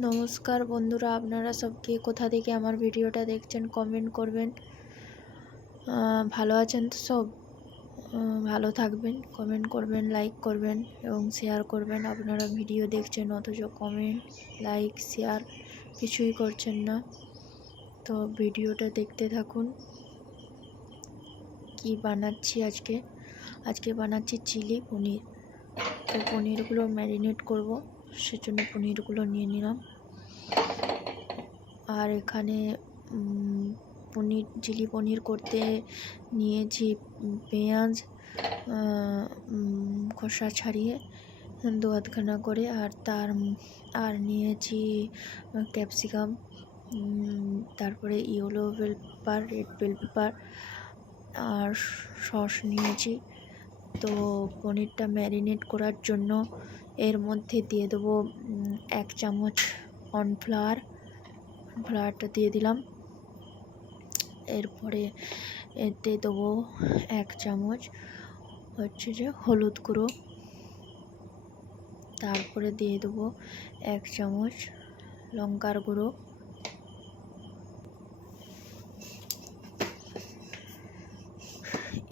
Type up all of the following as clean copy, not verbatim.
নমস্কার বন্ধুরা, আপনারা সব কে কোথা থেকে আমার ভিডিওটা দেখছেন কমেন্ট করবেন। ভালো আছেন তো সব? ভালো থাকবেন, কমেন্ট করবেন, লাইক করবেন এবং শেয়ার করবেন। আপনারা ভিডিও দেখছেন অথচ কমেন্ট, লাইক, শেয়ার কিছুই করছেন না। তো ভিডিওটা দেখতে থাকুন। কি বানাচ্ছি আজকে বানাচ্ছি চিলি পনির। তো পনিরগুলো ম্যারিনেট করব, সেজন্য পনিরগুলো নিয়ে নিলাম। আর এখানে চিলি পনির করতে নিয়েছি পেঁয়াজ খোসা ছাড়িয়ে দু আধখানা করে, আর নিয়েছি ক্যাপসিকাম, তারপরে yellow bell pepper, red bell pepper আর সস নিয়েছি। তো পনিরটা ম্যারিনেট করার জন্য এর মধ্যে দিয়ে দেবো 1 চামচ কর্নফ্লাওয়ারটা দিয়ে দিলাম। এরপরে এতে দেবো 1 চামচ হলুদ গুঁড়ো, তারপরে দিয়ে দেবো 1 চামচ লঙ্কার গুঁড়ো,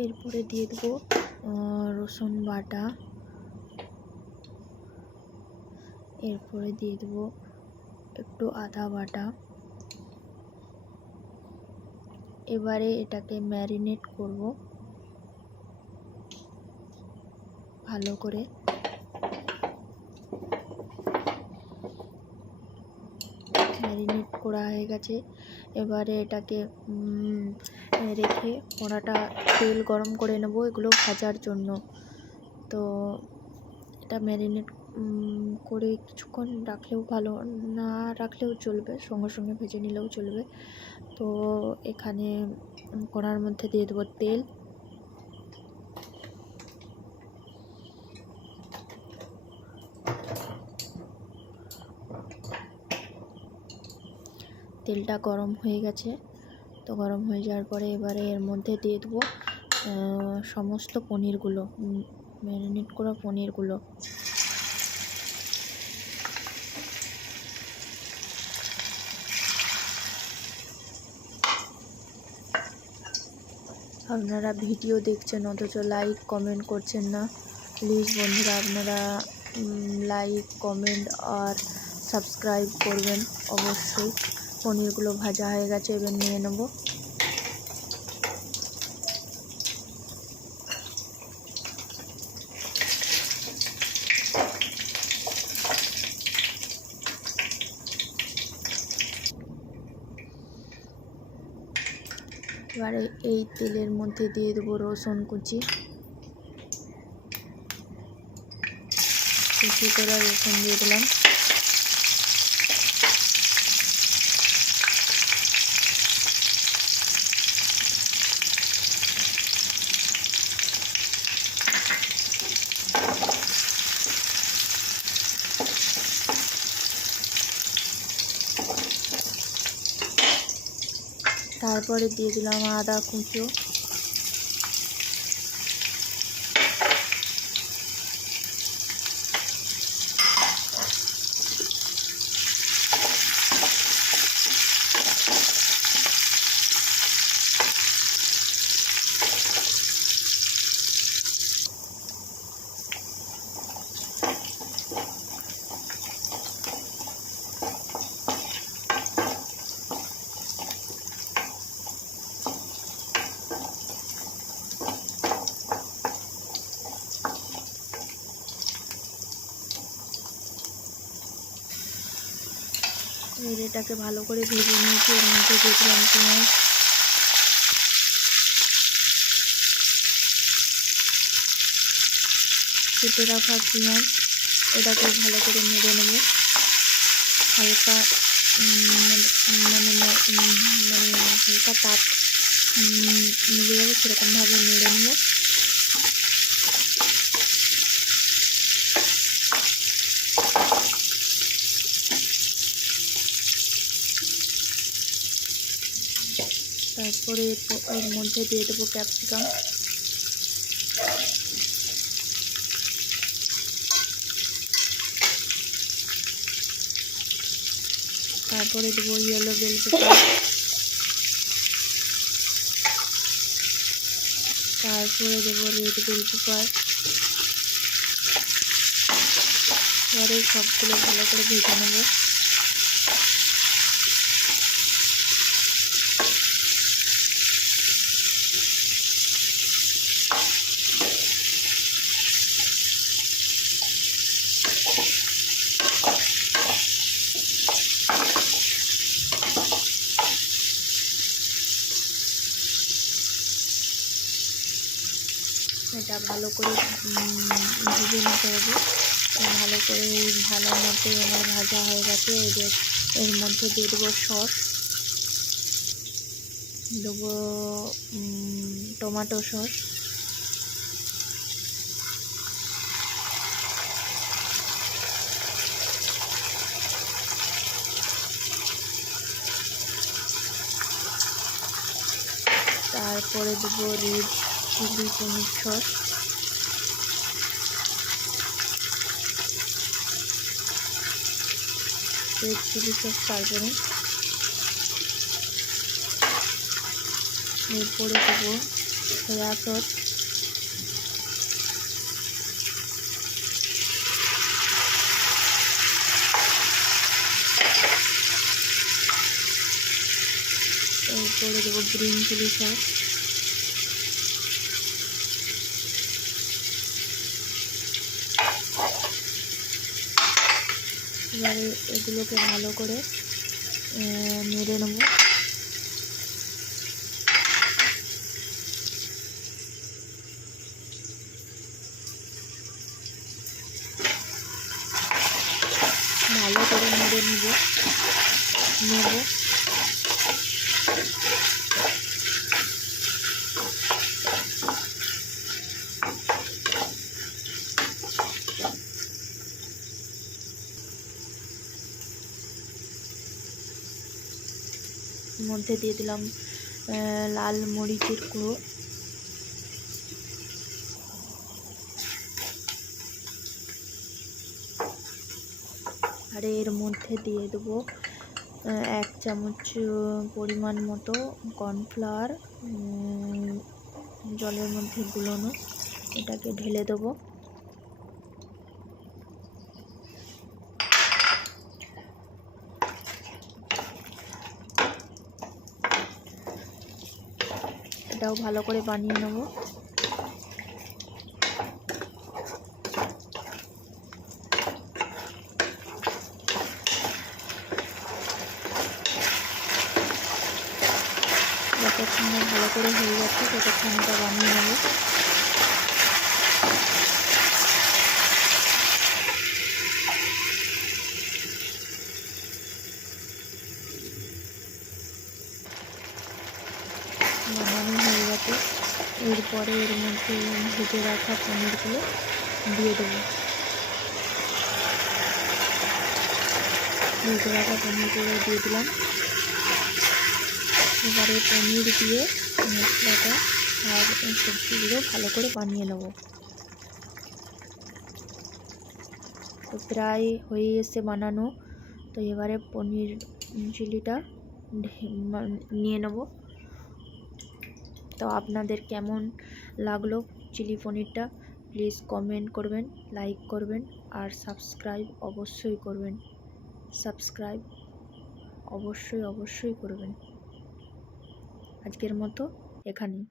এরপরে দিয়ে দেবো রসুন বাটা, এরপরে দিয়ে দেবো একটু আদা বাটা। এবারে এটাকে ম্যারিনেট করব ভালো করে। ম্যারিনেট করা হয়ে গেছে। এবারে এটাকে রেখে কড়াটা তেল গরম করে নেব এগুলো ভাজার জন্য। তো এটা ম্যারিনেট করে কিছুক্ষণ রাখলেও ভালো, না রাখলেও চলবে, সঙ্গে সঙ্গে ভেজে নিলেও চলবে। তো এখানে কড়ার মধ্যে দিয়ে দেবো তেল, তেলটা গরম হয়ে গেছে। তো গরম হয়ে যাওয়ার পরে এবারে এর মধ্যে দিয়ে দেবো সমস্ত পনিরগুলো, ম্যারিনেট করা পনিরগুলো। আপনারা ভিডিও দেখছেন অথচ লাইক কমেন্ট করছেন না। প্লিজ বন্ধুরা, আপনারা লাইক, কমেন্ট আর সাবস্ক্রাইব করবেন অবশ্যই। পনিরগুলো ভাজা হয়ে গেছে, এবার নিয়ে নেব। এবারে এই তেলের মধ্যে দিয়ে দেবো রসুন কুচি করে রসুন দিয়ে দিলাম। তারপরে দিয়ে দিলাম আদা কুচো, এটাকে ভালো করে ভেজে নিয়েছি। এর মধ্যে দিয়ে দিলাম পেঁয়াজ, কেটে রাখা পেঁয়াজ। এটাকে ভালো করে নেড়ে নেব, হালকা হালকা তাপ নেড়ে যাবে সেরকমভাবে নেড়ে নেব। তারপরে এর মধ্যে দিয়ে দেবো ক্যাপসিকাম, তারপরে দেবো ইয়েলো বেল পেপার, তারপরে দেবো রেড বেল পেপার। এবারে সবগুলো ভালো করে ভেজে নেবো। এটা ভালো করে ভেজে নিতে হবে। ভালো করে ভালো মতো আমার ভাজা হয়ে গেছে। এই যে এর মধ্যে দিয়ে দেবো সস, দেবো টমেটো সস, তারপরে দেবো রেড চিলি পনির সস, রেড চিলি সস। তারপরে এরপরে দেবো সয়া সস, এরপরে দেবো গ্রিন চিলি সস, এবারে এগুলোকে ভালো করে নেড়ে নেব। ভালো করে নেড়ে নেব। মধ্যে দিয়ে দিলাম লাল মরিচের গুঁড়ো, আর এর মধ্যে দিয়ে দেবো 1 চামচ পরিমাণ মতো কর্নফ্লাওয়ার, জলের মধ্যে গুলোনো। এটাকে ঢেলে দেবো। এটাও ভালো করে বানিয়ে নেব। যতক্ষণ ভালো করে হয়ে যাচ্ছে ততক্ষণ এটা বানিয়ে নেব। বানানো হয়ে গেছে। এরপরে এর মধ্যে ভেজে রাখা পনিরগুলো দিয়ে দেবো। ভেজে রাখা পনিরগুলো দিয়ে দিলাম। এবারে পনির দিয়ে মশলাটা আর সবজিগুলো ভালো করে বানিয়ে নেব। তো প্রায় হয়ে এসে বানানো। তো এবারে পনির চিলিটা নিয়ে নেব। তো আপনাদের কেমন লাগলো চিলি পনিরটা প্লিজ কমেন্ট করবেন, লাইক করবেন আর সাবস্ক্রাইব অবশ্যই করবেন। সাবস্ক্রাইব অবশ্যই করবেন। আজকের মতো এখানেই।